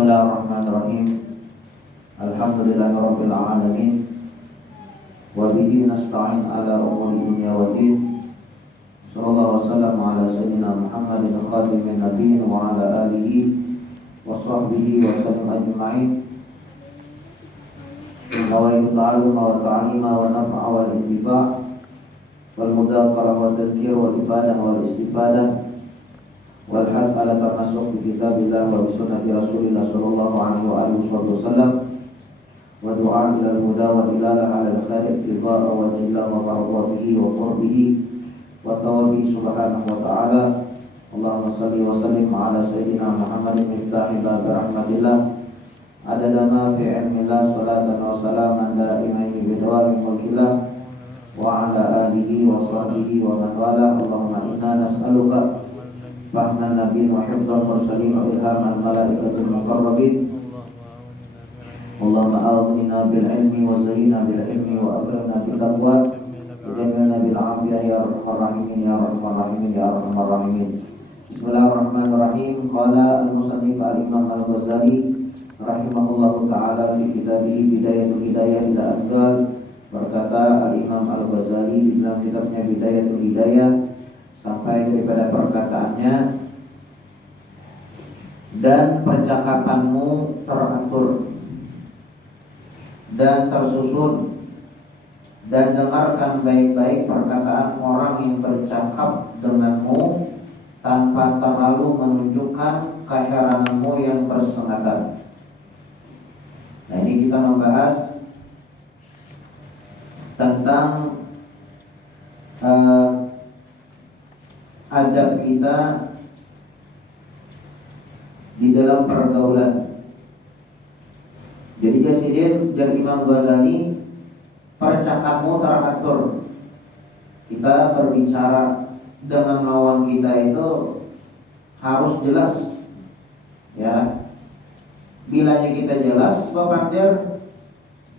Bismillahirrahmanirrahim. Alhamdulillahirabbil alamin. Wa bihi nasta'in ala umuri dunya waddin. Sallallahu wasallam ala sayyidina Muhammadin khatimin nabiyyin wa ala alihi wa sahbihi wa sallam ajma'in. Nawaitu ta'alluma wa ta'lima wa naf'a wal intifa' wal mudzakarah wa tadhkir wal ibadah wal istifadah wal hadd ala tamassuh bi kitabillah wa bi sunnati Rasulillah sallallahu alaihi wa alihi wasallam wa du'a ila al-huda wa dilala ala al-khair ittiba'a wa jalla wa barakatihi wa qurbihi wa tawabi subhanahu wa ta'ala. Allahumma salli wa sallim ala sayyidina Muhammadin miftahil bab rahmatillah adada ma fi ilmillah salatan wa salaman daimaini bidawami mulkillah wa ala alihi wa sahbihi wa man wala. Allahumma inna nas'aluka fahman nabiyyin wa hifdzal mursalin wa ilhaman malaikatil muqarrabin. Allahumma aghnina bil ilmi wa zayyina bil ilmi wa akrimna bil taqwa wa jamilna bil afiyah ya arhamar rahimin ya arhamar rahimin ya arhamar rahimin. Bismillahirrahmanirrahim. Qala al-musannif al-Imam Al-Ghazali rahimahullahu ta'ala fi kitabih Bidayatul Hidayah ila Abdal. Berkata Al-Imam Al-Ghazali di dalam kitabnya Bidayatul Hidayah sampai daripada perkataannya, dan percakapanmu teratur dan tersusun, dan dengarkan baik-baik perkataan orang yang bercakap denganmu tanpa terlalu menunjukkan keherananmu yang bersengatan. Nah, ini kita membahas tentang adab kita di dalam pergaulan. Jadi jasidin dari Imam Ghazali, percakapmu teratur. Kita berbicara dengan lawan kita itu harus jelas, ya. Bilanya kita jelas, bapandir,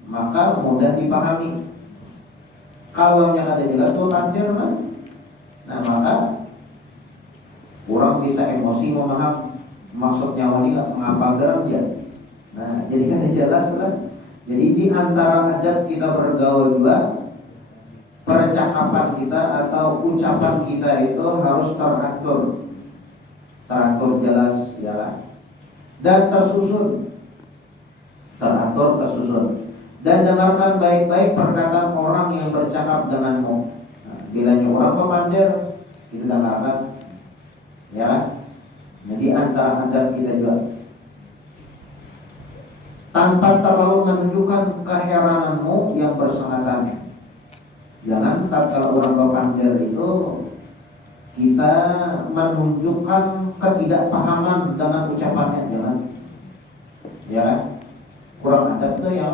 maka mudah dipahami. Kalau yang ada jelas bapandir, nah maka orang bisa emosi memaham maksudnya ini mengapa geram ya. Nah, jadi kan jelas kan. Jadi di antara adab kita bergaul juga, percakapan kita atau ucapan kita itu harus teratur, jelas ya, dan tersusun, teratur, tersusun. Dan dengarkan baik-baik perkataan orang yang bercakap denganmu. Nah, bila orang pemandir, kita dengarkan, ya. Jadi antara adab kita juga, tanpa terlalu menunjukkan keherananmu yang bersengatan. Jangan kalau orang pemandir itu kita menunjukkan ketidakpahaman dengan ucapannya, jangan, ya. Kurang adab tuh ya.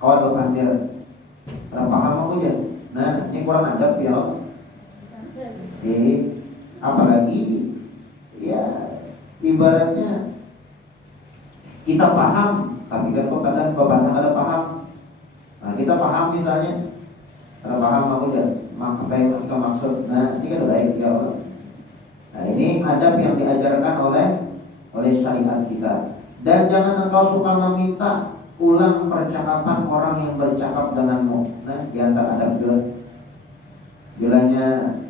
Kawan pemandir, paham aku aja. Nah, ini kurang adab ya. Apalagi ya ibaratnya kita paham, tapi kan pemandir ada paham. Nah, kita paham misalnya, ada paham aku aja. Apa yang kita maksud? Nah, ini kan baik ya Allah. Nah, ini adab yang diajarkan oleh syariat kita. Dan jangan engkau suka meminta ulang percakapan orang yang bercakap denganmu. Nah, di antara adab juga, bilanya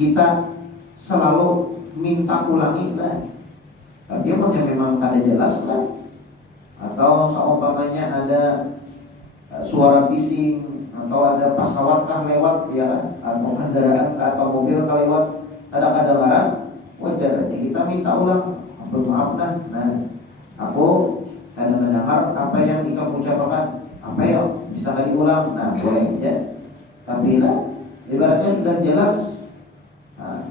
kita selalu minta ulangi, nah, dia memang ada jelas kan? Atau seumpamanya ada suara bising, atau ada pesawat kah lewat ya, atau kendaraan atau mobil kah lewat, ada kedengaran, wajar aja kita minta ulang. Maaf dah. Nah, aku kadang mendengar apa yang kamu ucapkan, apa ya bisa kali ulang. Nah, boleh ya. Tapi lah, ibaratnya sudah jelas,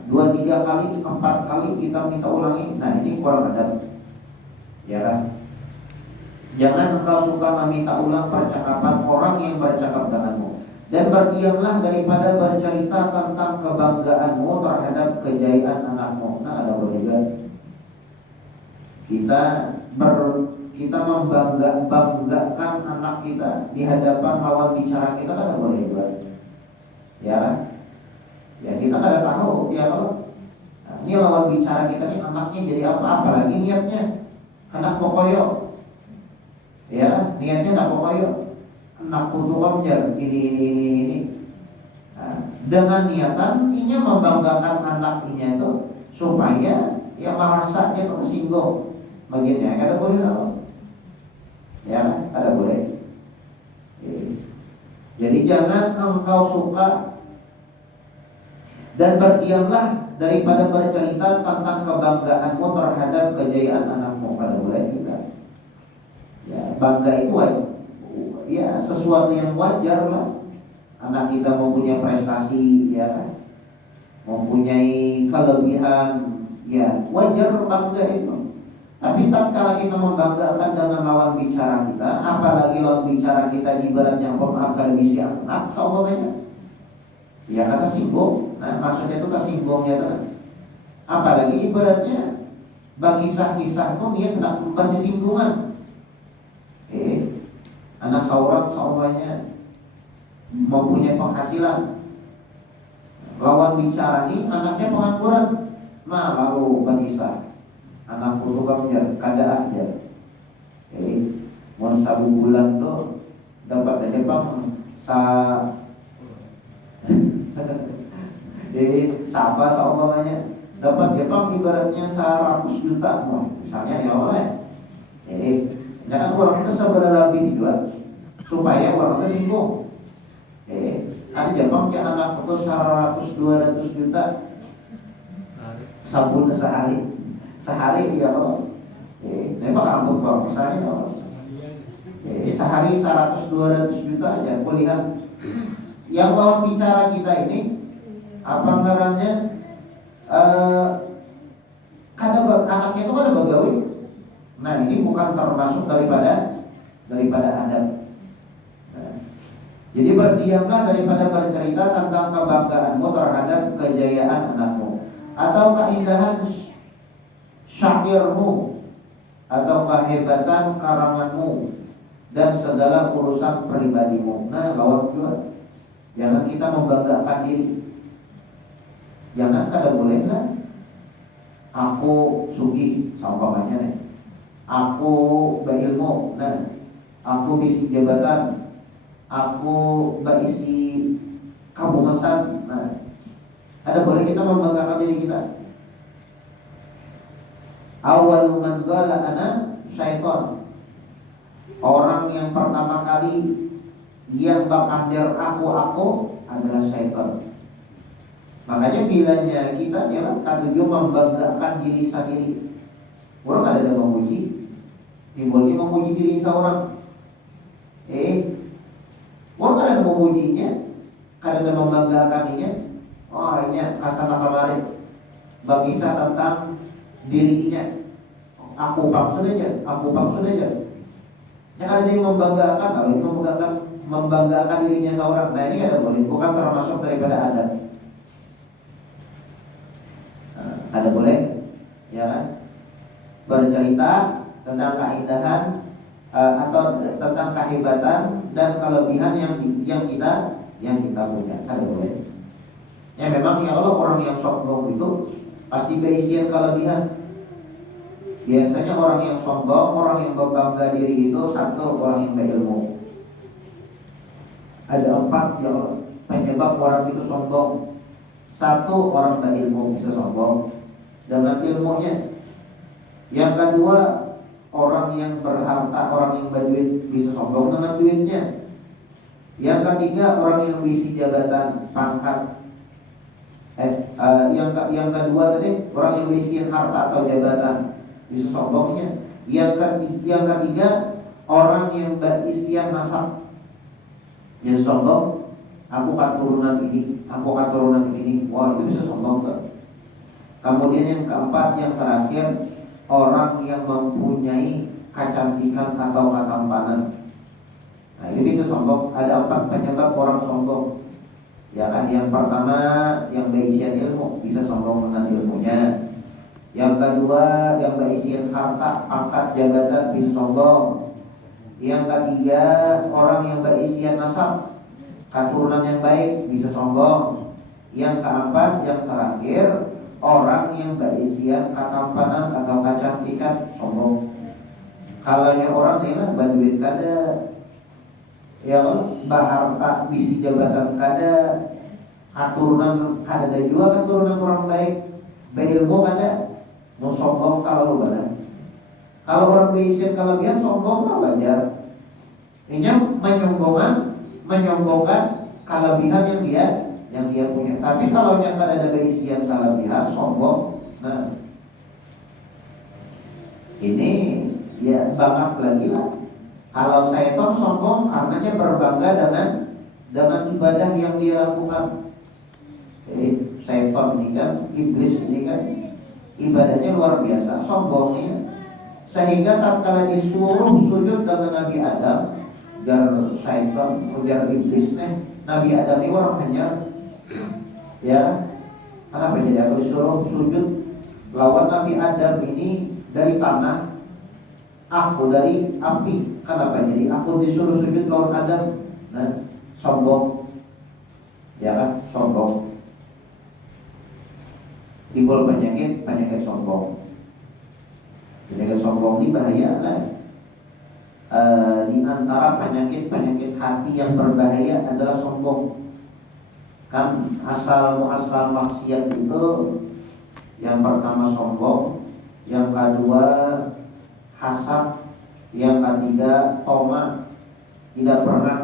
2, 3 kali, 4 kali kita minta ulangi. Nah, ini kurang adab, ya kan? Jangan engkau suka meminta ulang percakapan orang yang bercakap denganmu, dan berdiamlah daripada bercerita tentang kebanggaanmu terhadap kejayaan anakmu. Nah, ada boleh juga kita membanggakan anak kita di hadapan lawan bicara kita, kan ada boleh juga, ya kan? Ya kita kada tahu ya kalau Ini lawan bicara kita nih anaknya jadi apa? Apalagi niatnya anak pokoyo, ya niatnya anak pokoyo, anak putu komjer, ini. Nah, dengan niatan ini membanggakan anaknya itu supaya ya merasa dia itu tersinggung, bagiannya ada boleh lah, ya ada boleh. Jadi jangan engkau suka dan berdiamlah daripada bercerita tentang kebanggaanmu terhadap kejayaan anakmu. Pada mulai kita, ya bangga itu ya sesuatu yang wajar lah. Anak kita mempunyai prestasi, ya kan, mempunyai kelebihan, ya wajar bangga itu. Tapi tatkala kita membanggakan dengan lawan bicara kita, apalagi lawan bicara kita ibaratnya akademisi anak, seumpamanya, ya kata singgung. Nah maksudnya itu tersinggungnya itu. Apalagi ibaratnya bagi kisah-kisah itu dia tidak pasti singgungan. Anak seorang seumpamanya mempunyai penghasilan, lawan bicara ini anaknya pengangguran. Nah lalu berkisah anak putu kamu kada aja. Mau 1 bulan tuh dapat aja bang jadi siapa seumpamanya dapat ya bang ibaratnya 100 juta, misalnya ya oleh. Jadi jangan orang itu sebenarnya lebih juga supaya orang itu singgung. Ada Jepang yang anak putus 100-200 juta sabun sehari ya kalau memang rambut kalau misalnya kalau sehari 100-200 juta aja. Kulihat yang lawan bicara kita ini apa ngarannya anaknya itu kan begawi. Nah ini bukan termasuk daripada adab. Jadi berdiamlah daripada bercerita tentang kebanggaanmu terhadap kejayaan anakmu atau keindahan syairmu atau kehebatan karanganmu dan segala urusan pribadimu. Nah lawan juga, jangan kita membanggakan diri. Jangan kada boleh lah. Aku sugih seumpamanya nih. Aku berilmu, nah aku bisi jabatan, aku berisi kabungesan. Nah, ada boleh kita membanggakan diri kita. Awal man qala ana syaiton. Orang yang pertama kali yang bakahdir aku adalah syaitan. Makanya bilanya kita ialah katujuh membanggakan diri sendiri. Orang ada memuji, timbulnya memuji diri seorang. Orang ada memujinya, ada membanggakannya. Oh ini kasana kemarin berkisah tentang dirinya. Aku bang saja. Yang ada yang membanggakan, kalau itu membanggakan dirinya seorang. Nah ini ada boleh, bukan termasuk daripada adab. Ada boleh, ya kan? Bercerita tentang keindahan atau tentang kehebatan dan kelebihan yang kita punya. Ada boleh. Ya memang ya kalau orang yang sombong itu pasti berisian kelebihan. Biasanya orang yang sombong, orang yang berbangga diri itu satu, orang yang berilmu. Ada 4 yang penyebab orang itu sombong. 1, orang berilmu bisa sombong dengan ilmunya. Yang kedua, orang yang berharta, orang yang berduit bisa sombong dengan duitnya. Yang ketiga, orang yang berisi jabatan, pangkat. Yang kedua tadi, orang yang berisi harta atau jabatan bisa sombongnya. Yang ketiga, orang yang berisian nasab bisa sombong. Aku keturunan ini, wah itu bisa sombong kan. Kemudian yang keempat, yang terakhir, orang yang mempunyai kecantikan atau ketampanan. Nah ini bisa sombong. Ada 4 penyebab orang sombong. Ya kan, yang pertama yang berisian ilmu bisa sombong dengan ilmunya. Yang kedua yang berisian harta, pangkat, jabatan bisa sombong. Yang ketiga orang yang berisian nasab, keturunan yang baik bisa sombong. Yang keempat, yang terakhir orang yang berisian katampanan atau kecantikan sombong. Kalanya orang yang banduin kada, ya baharta bisi jabatan kada, katurunan kada ada juga katurunan orang baik, berilmu kada, mau sombong kalau lu mana. Kalau orang berisian kelebihan sombong lah wajar. Ini menyombongkan kelebihan yang dia punya. Tapi kalau yang kada ada berisian kelebihan sombong, nah ini ya banget lagi lah. Kalau syaitan sombong karenanya berbangga dengan ibadah yang dia lakukan. Syaitan ini kan, iblis ini kan ibadahnya luar biasa, sombongnya. Sehingga tatkala disuruh sujud dengan Nabi Adam, biar syaitan, biar iblisnya, Nabi Adam ini orang hanya ya, kenapa jadi aku disuruh sujud lawan Nabi Adam ini dari tanah, aku dari api. Kenapa jadi aku disuruh sujud lawan Adam? Nah, sombong, ya kan, sombong. Timbul penyakit sombong. Penyakit sombong ini bahaya kan? Di antara penyakit hati yang berbahaya adalah sombong. Kan asal maksiat itu yang pertama sombong, yang kedua hasad, yang ketiga toma, tidak pernah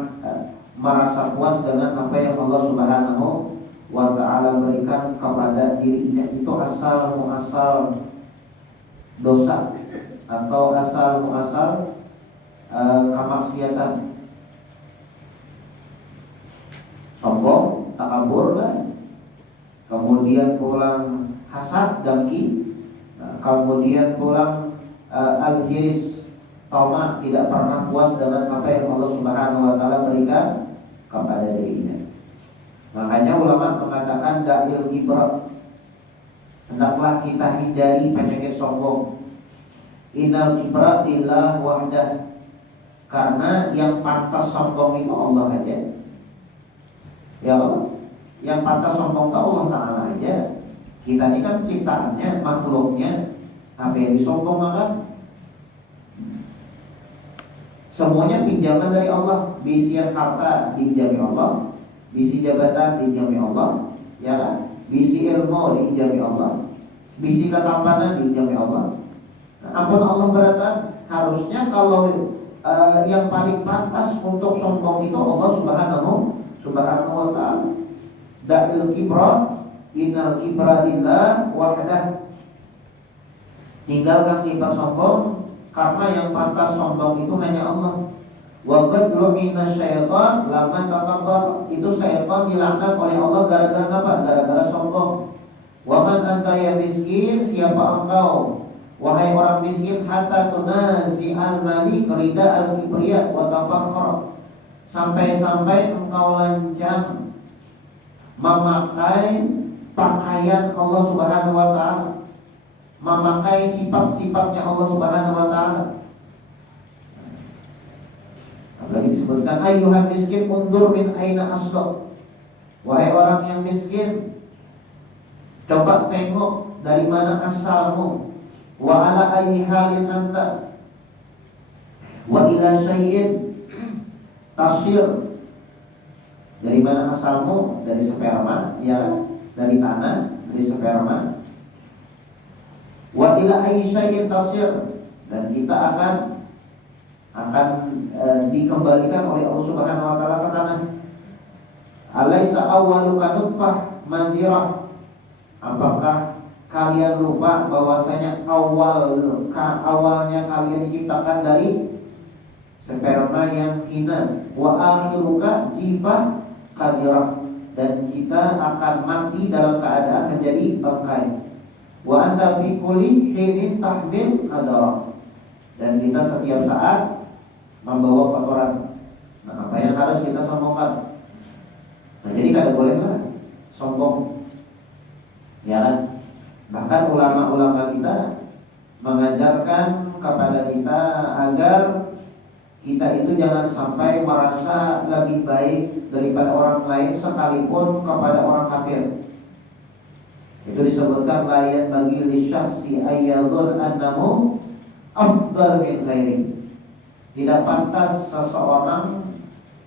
merasa puas dengan apa yang Allah Subhanahu wa ta'ala berikan kepada dirinya. Itu asal dosa atau asal kemaksiatan. Sombong, takabur lah. Kemudian pulang hasad, dengki. Kemudian pulang al-hiris, tamak, tidak pernah puas dengan apa yang Allah Subhanahu wa ta'ala berikan kepada dirinya. Makanya ulama mengatakan da'il kibra, hendaklah kita hindari penyakit sombong. Innal kibra lillah wahdah, karena yang pantas sombong itu Allah aja. Ya Allah, yang pantas sombong itu Allah Ta'ala aja. Kita ini kan ciptaannya, makhluknya, apa yang disombong maka semuanya pinjaman dari Allah. Bisian harta diinjami Allah, bisi jabatan diinjami Allah, ya kan? Bisi ilmu diinjami Allah, bisi ketampanan diinjami Allah. Nah, ampun Allah beratan, harusnya kalau yang paling pantas untuk sombong itu Allah Subhanahu wa ta'ala. Da'il kibra, innal kibra lillah wahdah. Tinggalkan sifat sombong, karena yang pantas sombong itu hanya Allah. Wa qad lumina syaitan lamma takabbar, itu syaitan dilaknat oleh Allah gara-gara apa? Gara-gara sombong. Wa man anta ya miskin, siapa engkau wahai orang miskin, hatta tunasi al-mali rida al-kibriya wa tafakhur, sampai-sampai engkau lancang memakai pakaian Allah Subhanahu wa ta'ala, memakai sifat-sifatnya Allah Subhanahu wa ta'ala. Apalagi disebutkan ayyuhan miskin undur min aina asbab, wahai orang yang miskin, coba tengok dari mana asalmu. Wa ala ayyi halin anta wa ila syai'in tasir, dari mana asalmu? Dari sperma, ya, dari tanah, dari sperma. Wa ila ayyi syai'in tasir, dan kita akan dikembalikan oleh Allah Subhanahu wa ta'ala ke tanah. Alaisa awwaluka nutfah mandirah, apakah kalian lupa bahwasanya awalnya kalian diciptakan dari sperma yang hina, wa akhiruka jifah qadirah, dan kita akan mati dalam keadaan menjadi bangkai. Wa anta fi kulli hinin tahmil qadarah, dan kita setiap saat membawa kotoran. Nah, apa yang harus kita sombongkan? Nah, jadi kada bolehlah sombong, ya kan? Bahkan ulama-ulama kita mengajarkan kepada kita agar kita itu jangan sampai merasa lebih baik daripada orang lain sekalipun kepada orang kafir. Itu disebutkan layan bagi lisyaksi ayyadhun annahu afdal min ghairi. Tidak pantas seseorang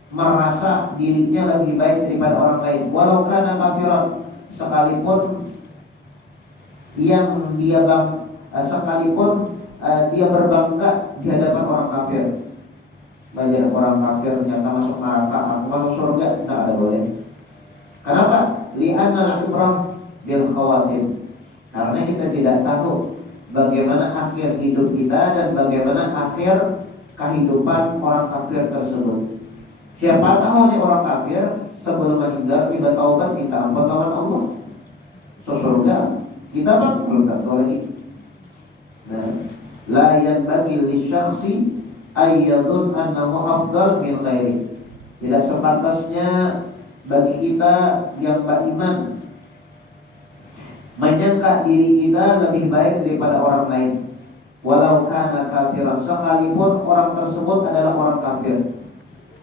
merasa dirinya lebih baik daripada orang lain, walau kana kafiran, sekalipun dia berbangga di hadapan orang kafir. Banyak orang kafir ternyata masuk neraka, aku masuk surga, tak ada boleh. Kenapa? Li'anna al-ibrah bil khawatim. Karena kita tidak tahu bagaimana akhir hidup kita dan bagaimana akhir kehidupan orang kafir tersebut. Siapa tahu nih orang kafir sebelum meninggal tiba taubat minta ampun lawan Allah, surga. Kita kan belum tahu lagi. Nah, la yanbaghi lisyakhsi ayyadhun annahu afdal min ghairi. Tidak sepantasnya bagi kita yang beriman menyangka diri kita lebih baik daripada orang lain, walau kana kafiran, sekalipun orang tersebut adalah orang kafir.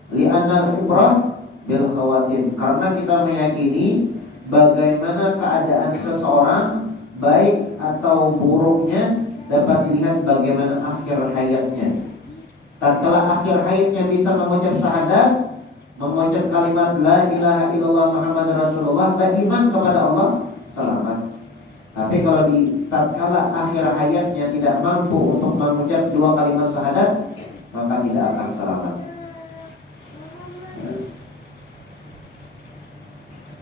Li'anna al-ibrah bil khawatim, karena kita meyakini bagaimana keadaan seseorang baik atau buruknya dapat dilihat bagaimana akhir hayatnya. Tatkala akhir hayatnya bisa mengucap syahadat, mengucap kalimat la ilaha illallah Muhammad Rasulullah, beriman kepada Allah, selamat. Tapi kalau di tatkala akhir hayatnya tidak mampu untuk mengucap dua kalimat syahadat, maka tidak akan selamat.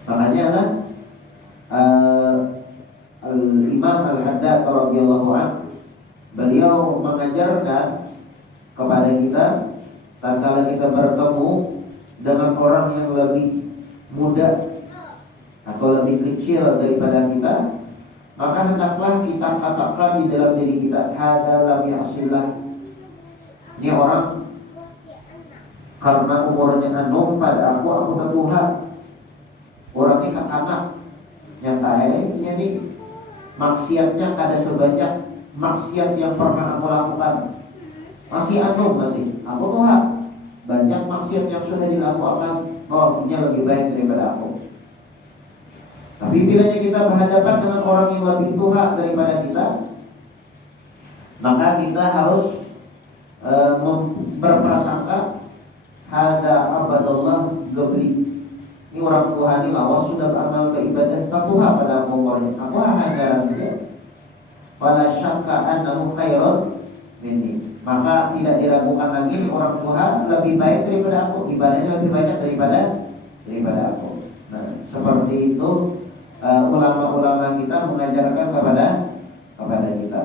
Makanya lah Al-Imam Al-Haddad radhiyallahu anhu, beliau mengajarkan kepada kita tatkala kita bertemu dengan orang yang lebih muda atau lebih kecil daripada kita, maka hendaklah kita katakan di dalam diri kita, hadza lam ya'sillah. Ini orang karena umurnya anum pada aku ketuha. Orang ini anak nyatanya nih maksiatnya kada sebanyak maksiat yang pernah aku lakukan. Masih aku Tuhan, banyak maksiat yang sudah dilakukan, punya lebih baik daripada aku. Tapi bila kita berhadapan dengan orang yang lebih Tuhan daripada kita, maka kita harus berprasangka hada abadallah gabri. Ini orang Tuhan ini lawas sudah beramal beribadah tatuha pada umurnya. Aku hanyaran dia. Fala syakka annahu khairun minni. Maka tidak diragukan lagi orang Tuhan lebih baik daripada aku, ibadahnya lebih banyak daripada aku. Nah, seperti itu ulama-ulama kita mengajarkan kepada kita.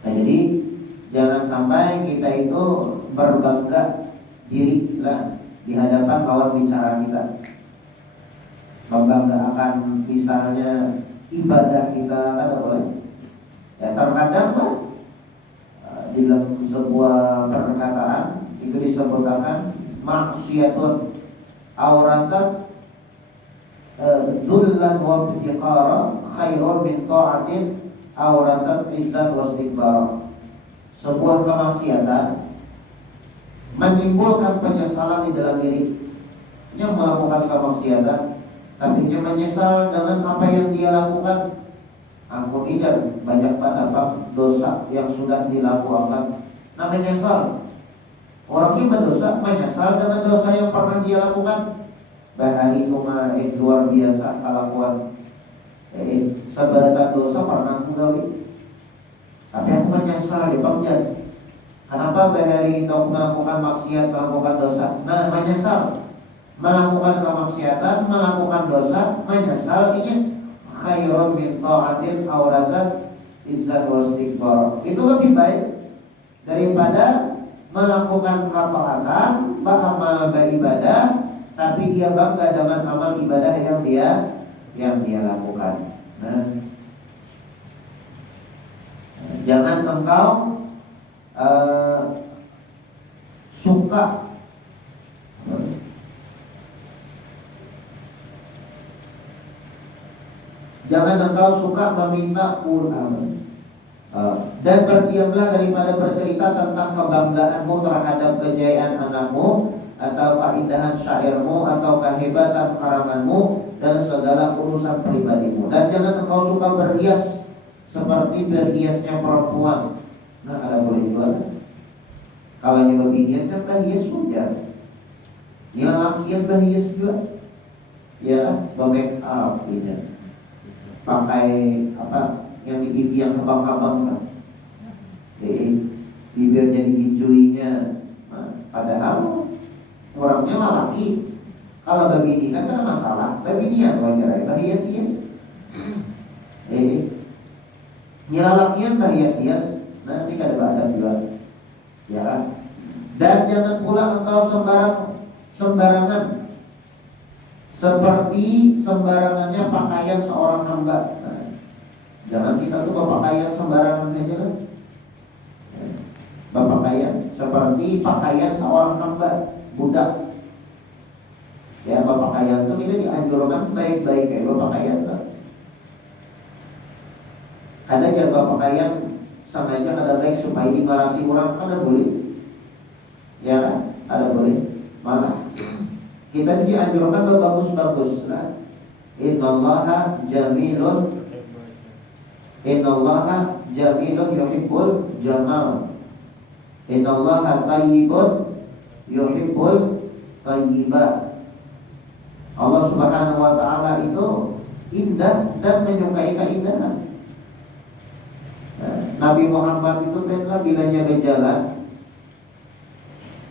Nah, jadi jangan sampai kita itu berbangga diri lah di hadapan lawan bicara kita. Membanggakan misalnya ibadah kita, kan boleh. Ya terkadang tuh di dalam sebuah perkataan itu disebutkan maksiatun auratat dzullan wa iftiqara khairun min ta'atin auratat izzan wa istikbar. Sebuah kemaksiatan menimbulkan penyesalan di dalam diri yang melakukan kemaksiatan, tapi dia menyesal dengan apa yang dia lakukan. Ampun dan banyak banget dosa yang sudah dilakukan. Nah, menyesal. Orang ini berdosa, menyesal dengan dosa yang pernah dia lakukan. Bahari cuma luar biasa kelakuan. Sebenarnya dosa pernah aku gawe, tapi aku menyesal di pangkat. Kenapa bahari itu melakukan maksiat, melakukan dosa? Nah, menyesal. Melakukan kemaksiatan, melakukan dosa, menyesal ini khairun min ta'atin auratat izzat wa istikbar. Itu lebih baik daripada melakukan ketaatan, beramal beribadah, tapi dia bangga dengan amal ibadah yang dia lakukan. Nah, jangan engkau suka meminta ulama dan berdiamlah daripada bercerita tentang kebanggaanmu terhadap kejayaan anakmu atau keindahan syairmu, atau kehebatan karanganmu, dan segala urusan pribadimu. Dan jangan engkau suka berhias seperti berhiasnya perempuan. Nah, ada boleh juga. Kalau yang beginian kan berhias juga. Yang lakian berhias juga. Ya, make up gitu. Pakai apa yang di gigi yang abang-abang kan. Bibirnya dihijuinya. Nah, padahal orangnya lelaki. Kalau begini kan ada masalah. Beginian wajar berhias-hias. Nyelalakian berhias-hias. Nanti kada ada juga. Ya kan? Dan jangan pula engkau sembarangan seperti sembarangannya pakaian seorang hamba. Nah, jangan kita tuh berpakaian sembarangan aja kan. Berpakaian seperti pakaian seorang hamba, budak. Ya, berpakaian itu kita dianjurkan baik-baik kayak berpakaian kan. Ada yang berpakaian sengaja ada baik supaya dimarasi orang, ada boleh. Ya kan? Ada boleh. Malah kita dianjurkan berbagus-bagus. Nah, Innallaha jamilun yuhibbul jamal. Innallaha tayyibun yuhibbul tayyiba. Allah Subhanahu wa taala itu indah dan menyukai keindahan. Nabi Muhammad itu pernah bilanya berjalan.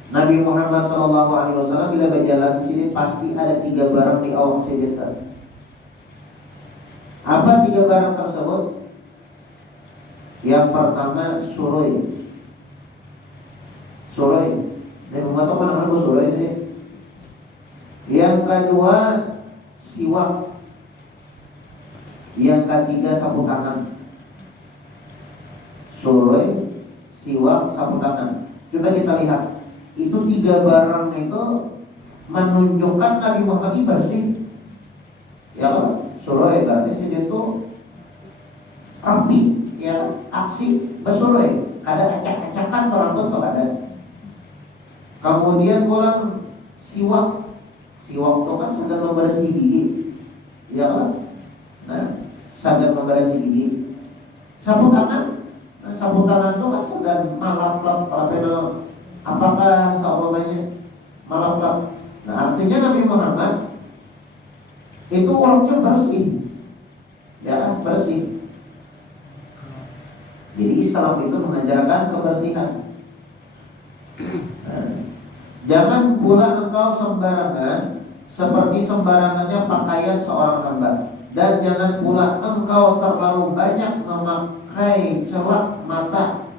Nabi Muhammad SAW bila berjalan di sini pasti ada 3 barang di awak sejahtera. Apa 3 barang tersebut? Yang pertama suroi. Suroi. Dan Muhammad mana suroi sini? Yang kedua siwak. Yang ketiga sapu tangan. Suroi, siwak, sapu tangan. Coba kita lihat. Itu 3 barang itu menunjukkan Nabi Muhammad ini bersih. Ya kan? Suroi berarti saja itu rapi. Ya, aksi bersuroi. Ada acak-acakan rambut kalau ada. Kemudian pulang siwak. Siwak itu kan sedang membersih gigi. Ya kan? Nah, sedang membersih gigi. Sapu tangan. Nah, sapu tangan itu kan sedang malap-lap apakah saumpamanya malap-lap. Nah, artinya Nabi Muhammad itu orangnya bersih. Ya, bersih. Jadi Islam itu mengajarkan kebersihan. Nah, jangan pula engkau sembarangan seperti sembarangannya pakaian seorang hamba. Dan jangan pula engkau terlalu banyak memakai celak mata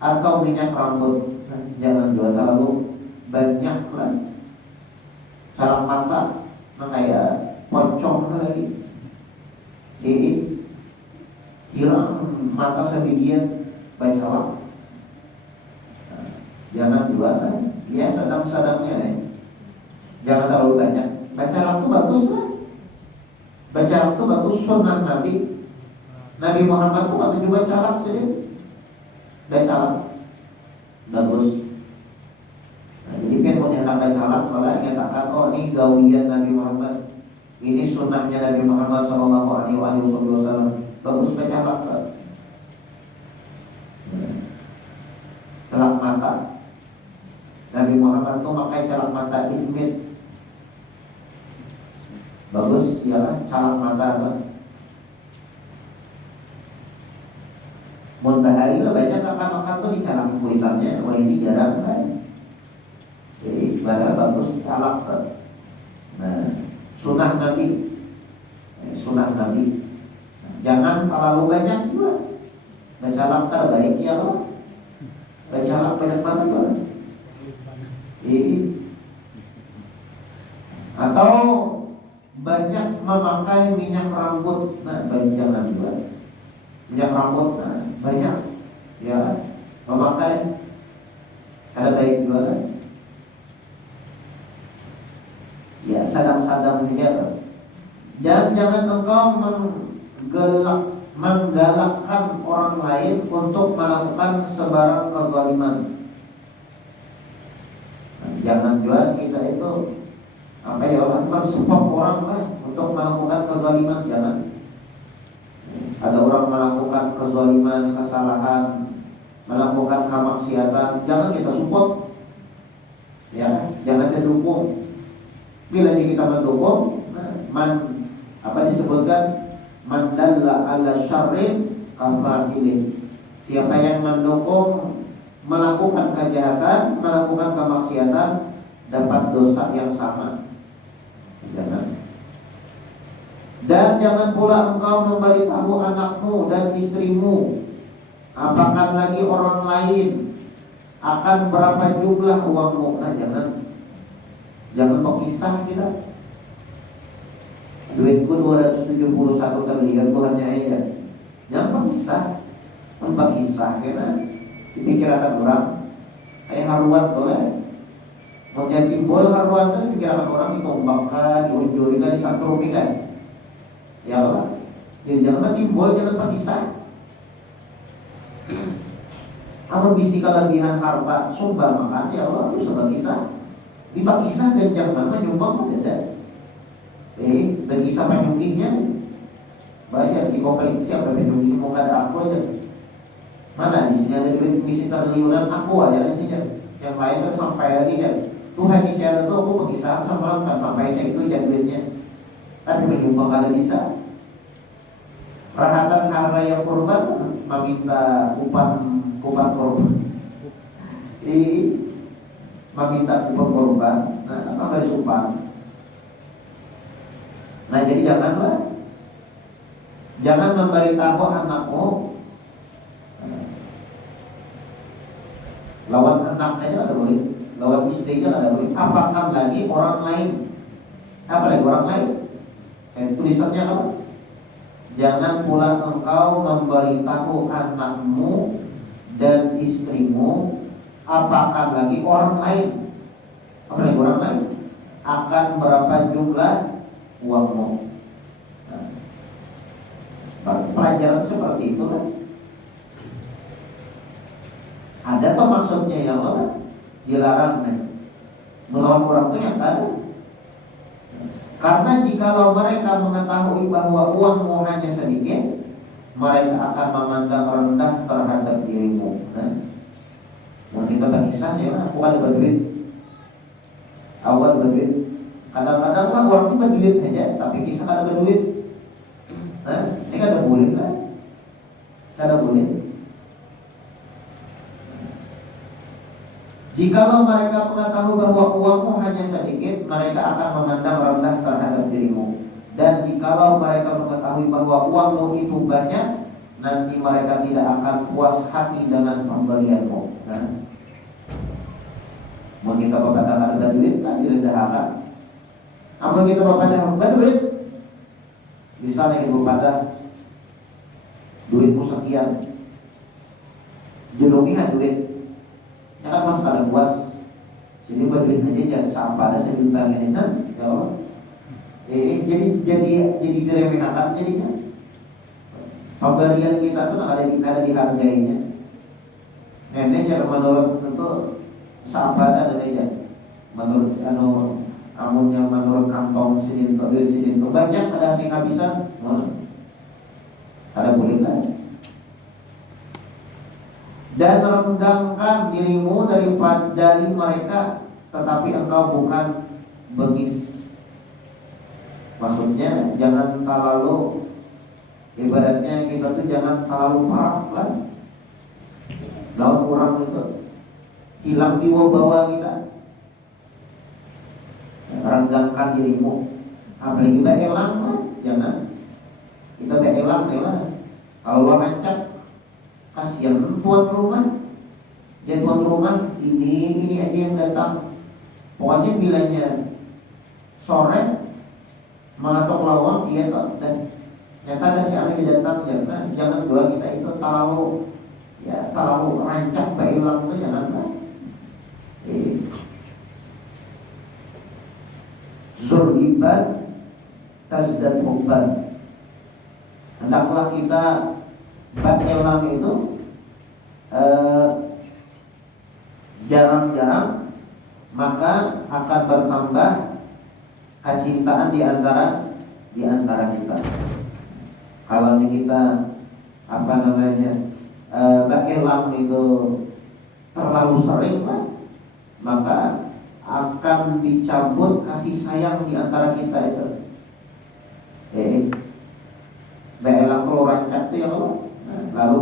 atau minyak rambut. Jangan juga terlalu banyak lah. Celak mata kayak pocong lagi. Jadi kira mata sebagian bacalah. Nah, jangan juga kan. Ya sedang-sedangnya ya. Jangan terlalu banyak. Bacalah itu bagus lah. Bacalah itu bagus, sunnah Nabi. Nabi Muhammad itu waktu juga bacalah saja. Bacalah bagus. Nah, jadi kan mau nyatakan bacalah, malah nyatakan oh ini gawian Nabi Muhammad. Ini sunnahnya Nabi Muhammad SAW. Bagus bacalah. Celak mata. Nabi Muhammad itu pakai celak mata ismit. Bagus ya kan, celak mata kan. Bahari lah banyak akan-akan tuh dicalak kuitannya. Wah ini jarang kan. Jadi padahal bagus calak kan. Nah, sunnah Nabi. Sunnah Nabi. Jangan terlalu banyak juga. Bacalak terbaik ya Allah. Bacalak banyak banget lah. Atau banyak memakai minyak rambut. Nah, jangan juga. Minyak rambut, nah, banyak. Ya, memakai. Ada baik juga kan? Ya, sadang-sadang saja. Dan jangan engkau menggalakkan orang lain untuk melakukan sebarang kezaliman. Jangan juga kita itu mensupport orang lah untuk melakukan kezaliman. Jangan. Ada orang melakukan kezaliman, kesalahan, melakukan kemaksiatan, jangan kita support, ya, jangan kita dukung. Bila kita mendukung, disebutkan man dalla ala syarrin kafa'ilin. Siapa yang mendukung melakukan kejahatan, melakukan kemaksiatan, dapat dosa yang sama. Jangan. Dan jangan pula engkau memberitahu anakmu dan istrimu, apakah lagi orang lain, akan berapa jumlah uangmu. Nah, jangan berkisah kita. Duitku 271 triliun Tuhannya aja. Jangan berkisah karena dipikirkan orang. Kayak haruan boleh. Mau jadi bol haruan kan dipikirkan orang, dikombakkan, diunjurikan, disantrupikan. Ya Allah, jadi jangan timbul, jangan berkisah. Kamu bisi kelebihan harta sumbang makan, ya Allah, harus berkisah. Dibakisah dan jangan nyumbang pun ada. Berkisah penyungkihnya bayar di komplit siapa penyunggih mau ada aku aja. Mana di sini ada duit misi triliunan aku aja di sini. Yang lain kan sampai lagi kan. Tuhan isi ada tuh aku berkisah sama kan sampai saya itu jadi duitnya. Tapi menyumbang ada bisa. Perhatian hari raya kurban meminta upah kurban. Meminta upah kurban. Nah, apa dari upah? Nah, jadi jangan memberitahu anakmu. Lawan anak aja ada boleh, lawan istrinya ada boleh. Apakah lagi orang lain? Apa lagi orang lain? Tulisannya apa? Jangan pula engkau memberitahu anakmu dan istrimu, apakah lagi orang lain, apalagi orang lain, akan berapa jumlah uangmu. Nah, pelajaran seperti itu kan ada toh maksudnya, ya Allah, dilarang melawan orang itu yang ada. Karena jikalau mereka mengetahui bahwa uangmu hanya sedikit, mereka akan memandang rendah terhadap dirimu. Mau kita berkisah ya, aku ada berduit, awal berduit. Kadang-kadang lah orang itu berduit aja, tapi kisah ada berduit. Ini kan ada boleh lah, ada boleh. Jikalau mereka mengetahui bahwa uangmu hanya sedikit, mereka akan memandang rendah terhadap dirimu. Dan jikalau mereka mengetahui bahwa uangmu itu banyak, nanti mereka tidak akan puas hati dengan pemberianmu. Mau kita memandang ada duit, kan direndahkan. Apa kita memandang ada duit? Misalnya kita memandang duitmu sekian, julukinya duit. Ya kan mas kada puas. Jadi buat duit aja jangan sampai ada sejuta ini kan, ya Allah. Jadi diremehkan jadinya. Pemberian kita tuh ada dihargainya. Nenek jangan menurut tentu sahabat ada aja. Menurut amunnya menurut kantong sidin banyak ada sing habisan. Ada boleh kan? Dan renggangkan dirimu dari mereka, tetapi engkau bukan bengis. Maksudnya jangan terlalu, ibaratnya kita tuh jangan terlalu parah lah. Lawan orang itu hilang dibawa kita. Renggangkan dirimu. Apalagi kita elang lah, jangan. Kita elang. Kalau rancak kasihan tuan rumah. Jadi tuan rumah ini aja yang datang. Pokoknya bilanya sore mengatok lawang iya toh, dan nyata ada si anak yang datang ya. Jangan doa kita itu terlalu rancak bailang itu jangan lah. Zurgiban tasdad hubban. Hendaklah kita bakelang itu jarang-jarang maka akan bertambah kecintaan di antara kita. Kalau kita bakelam itu terlalu sering lah, maka akan dicabut kasih sayang di antara kita itu. Bakelam keluar itu ya Allah. Lalu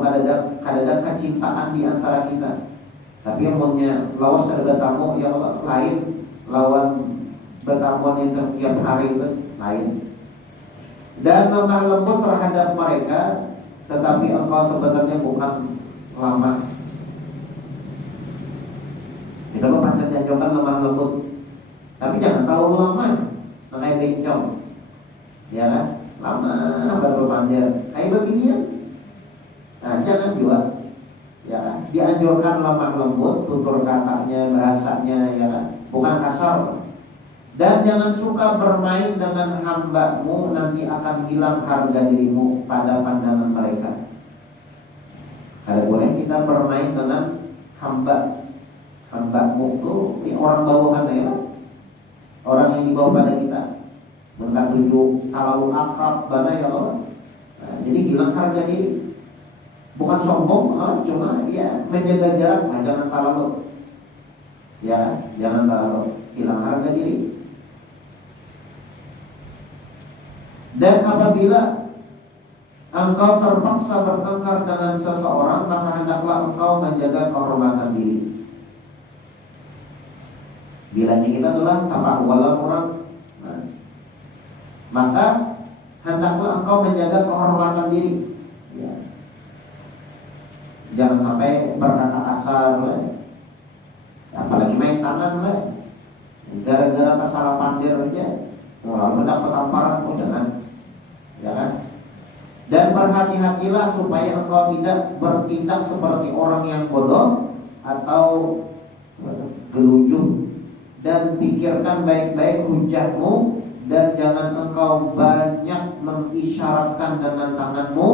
kadang kecintaan di antara kita. Tapi umumnya lawas kada tamu yang lain, lawan bertamuan yang setiap hari itu lain. Dan lemah lembut terhadap mereka, tetapi engkau sebenarnya bukan lama. Kita pernah dianjurkan lemah lembut, tapi jangan terlalu lama, makanya bencong, ya kan? Lama berpanjang, kayak beginian. Nah, jangan juga. Ya, dianjurkan lemah lembut, tutur katanya, bahasanya, ya kan? Bukan kasar. Dan jangan suka bermain dengan hamba-Mu, nanti akan hilang harga dirimu pada pandangan mereka. Kalau boleh kita bermain dengan hamba-Mu itu orang bawahan ya, orang yang di bawah pada kita. Mereka tujuh terlalu akrab bana ya Allah. Nah, jadi hilang harga diri. Bukan sombong, cuma ya menjaga jarak, jangan terlalu hilang harga diri. Dan apabila engkau terpaksa bertengkar dengan seseorang, maka hendaklah engkau menjaga kehormatan diri. Bilanya kita adalah tapawalan orang, maka hendaklah engkau menjaga kehormatan diri. Ya. Jangan sampai berkata kasar, apalagi main tangan, gara-gara kesalah pandir aja, lalu mendapat tamparan, jangan, ya kan? Dan berhati-hatilah supaya engkau tidak bertindak seperti orang yang bodoh atau gelujuh, dan pikirkan baik-baik hujahmu, dan jangan engkau banyak mengisyaratkan dengan tanganmu,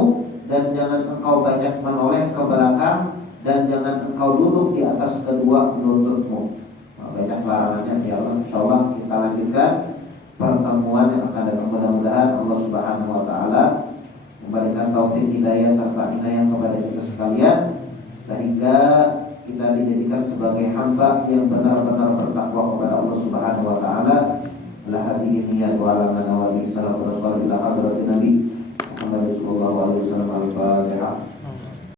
dan jangan engkau banyak menoleh ke belakang, dan jangan engkau duduk di atas kedua lututmu. Banyak larangannya ya Allah. Insyaallah kita lanjutkan pertemuan yang akan datang. Mudah-mudahan Allah Subhanahu wa taala memberikan taufik hidayah serta inayah kepada kita sekalian, sehingga kita dijadikan sebagai hamba yang benar-benar bertakwa kepada Allah Subhanahu wa taala. La hadihi niyyat wa ala man wa bi sallallahu alaihi wa sallam ila hadratin nabi Muhammad sallallahu alaihi wasallam. Al-Fatihah.